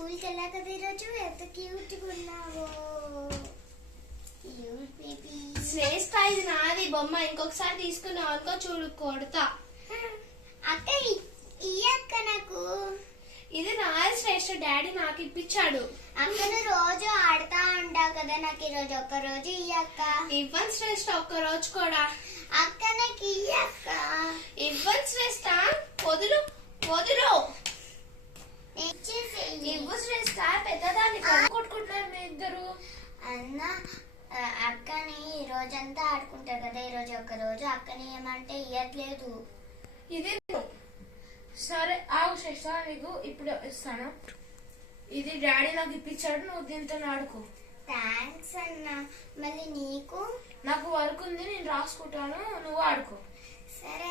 స్కూల్కి వెళ్ళా కదా ఈరోజు ఎంత క్యూట్గా ఉన్నావో. Cute baby. శ్రేష్ఠ ఇది నాది బొమ్మ ఇంకొకసారి తీసుకున్నావు అనుకో చూడు కొడతా. అక్క ఈ అక్క నాకు. ఇది నాది శ్రేష్ఠ డాడీ నాకు ఇప్పించాడు అక్కను రోజు ఆడుతా ఉంటావు కదా నాకు ఈరోజు ఒక్క రోజు ఈ అక్క. ఇవ్వను శ్రేష్ఠ ఒక్క రోజు కూడా. అక్క నాకు ఈ అక్క. ఇవ్వను శ్రేష్ఠ వదులు వదులు. శ్రేష్ఠ పెద్దదాన్ని కొట్టుకుంటున్నారు మీ ఇద్దరు. అన్న అక్కని ఈ రోజంతా ఆడుకుంటారు కదా ఈ రోజు ఒక్క రోజు అక్కని ఏమంటే ఇయ్యట్లేదు. ఇది సరే ఆగు శ్రేష్ఠ నీకు ఇప్పుడు ఇస్తాను ఇది డాడీ నాకు ఇప్పించాడు నువ్వు దీంతో ఆడుకో. థ్యాంక్స్ అన్న మళ్ళీ నీకు? నాకు వర్క్ ఉంది నేను రాసుకుంటాను నువ్వు ఆడుకో. సరే